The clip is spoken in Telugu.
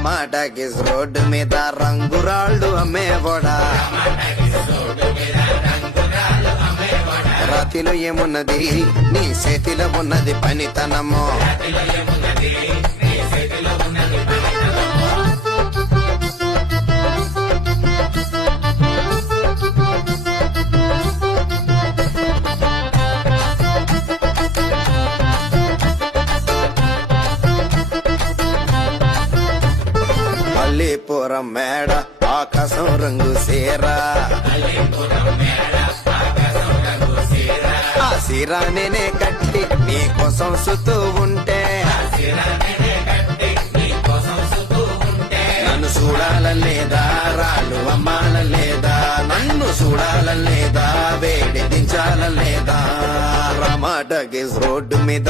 టమాటాకిస్ రోడ్డు మీద రంగురాళ్ళు అమ్మేవాడా రాతిలో ఏమున్నది నీ చేతిలో ఉన్నది పనితనము అల్లీపురం మేడ ఆకాశం రంగు సీరా ఆ సీరా నేనే కట్టి నీ కోసం సుతూ ఉంటే నన్ను చూడాలలేదా రాళ్ళు అమ్మాలలేదా నన్ను చూడాలలేదా వేడి దించాలలేదా టమాటాకిస్ రోడ్డు మీద